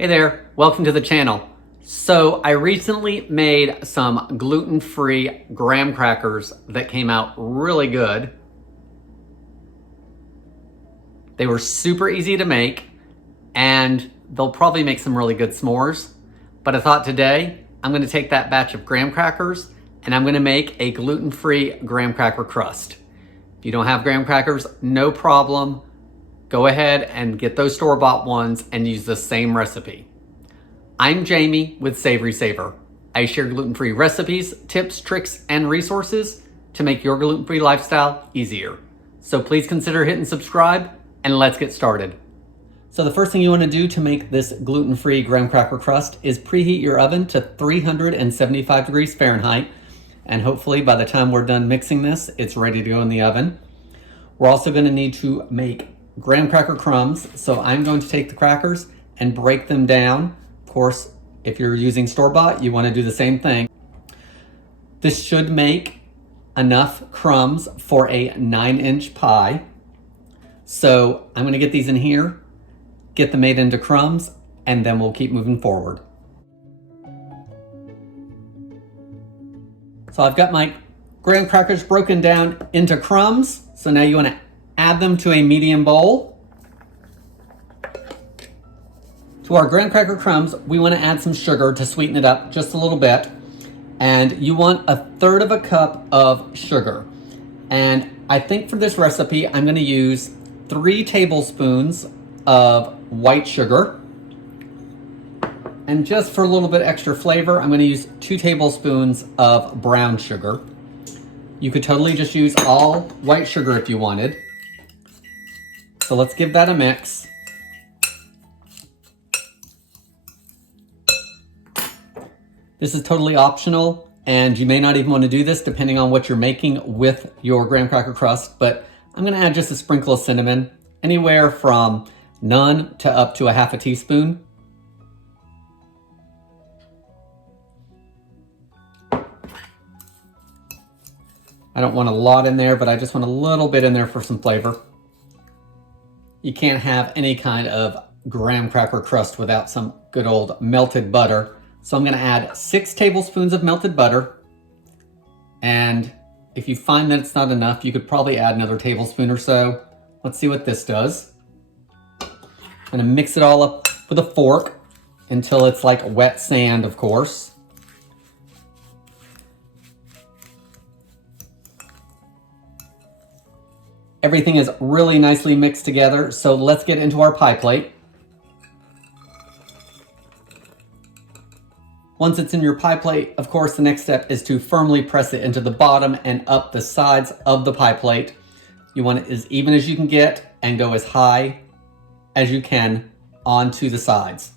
Hey there, welcome to the channel. So I recently made some gluten-free graham crackers that came out really good. They were super easy to make and they'll probably make some really good s'mores. But I thought today I'm gonna take that batch of graham crackers and I'm gonna make a gluten-free graham cracker crust. If you don't have graham crackers, no problem. Go ahead and get those store-bought ones and use the same recipe. I'm Jamie with SavorySaver. I share gluten-free recipes, tips, tricks, and resources to make your gluten-free lifestyle easier. So please consider hitting subscribe and let's get started. So the first thing you want to do to make this gluten-free graham cracker crust is preheat your oven to 375 degrees Fahrenheit. And hopefully by the time we're done mixing this, it's ready to go in the oven. We're also going to need to make graham cracker crumbs. So I'm going to take the crackers and break them down. Of course, if you're using store-bought, you want to do the same thing. This should make enough crumbs for a 9-inch pie. So I'm going to get these in here, get them made into crumbs, and then we'll keep moving forward. So I've got my graham crackers broken down into crumbs. So now you want to add them to a medium bowl. To our graham cracker crumbs, we want to add some sugar to sweeten it up just a little bit. And you want 1/3 cup of sugar. And I think for this recipe, I'm going to use 3 tablespoons of white sugar. And just for a little bit extra flavor, I'm going to use 2 tablespoons of brown sugar. You could totally just use all white sugar if you wanted. So let's give that a mix. This is totally optional, and you may not even want to do this depending on what you're making with your graham cracker crust, but I'm going to add just a sprinkle of cinnamon, anywhere from none to up to 1/2 teaspoon. I don't want a lot in there, but I just want a little bit in there for some flavor. You can't have any kind of graham cracker crust without some good old melted butter. So I'm going to add 6 tablespoons of melted butter. And if you find that it's not enough, you could probably add another tablespoon or so. Let's see what this does. I'm going to mix it all up with a fork until it's like wet sand, of course. Everything is really nicely mixed together, so let's get into our pie plate. Once it's in your pie plate, of course, the next step is to firmly press it into the bottom and up the sides of the pie plate. You want it as even as you can get and go as high as you can onto the sides.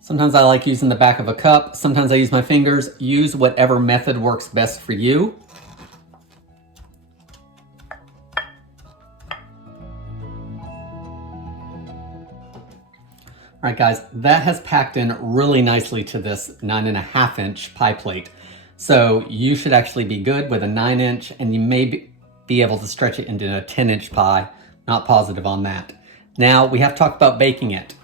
Sometimes I like using the back of a cup. Sometimes I use my fingers. Use whatever method works best for you. All right, guys, that has packed in really nicely to this 9.5-inch pie plate. So you should actually be good with a 9-inch, and you may be able to stretch it into a 10-inch pie. Not positive on that. Now we have to talk about baking it.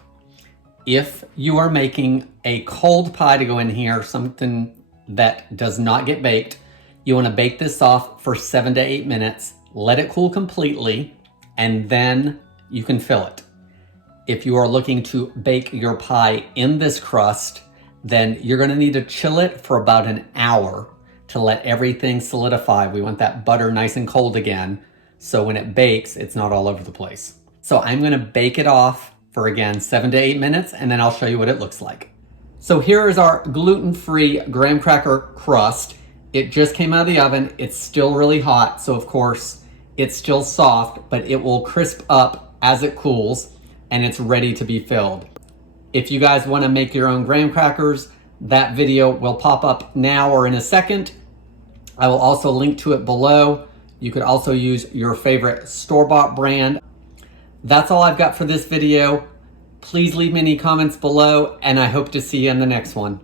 If you are making a cold pie to go in here, something that does not get baked, you want to bake this off for 7 to 8 minutes, let it cool completely, and then you can fill it. If you are looking to bake your pie in this crust, then you're going to need to chill it for about an hour to let everything solidify. We want that butter nice and cold again, so when it bakes, it's not all over the place. So I'm going to bake it off for, again, 7 to 8 minutes, and then I'll show you what it looks like. So here is our gluten-free graham cracker crust. It just came out of the oven. It's still really hot, so of course it's still soft, but it will crisp up as it cools, and it's ready to be filled. If you guys want to make your own graham crackers, that video will pop up now or in a second. I will also link to it below. You could also use your favorite store-bought brand. That's all I've got for this video. Please leave me any comments below, and I hope to see you in the next one.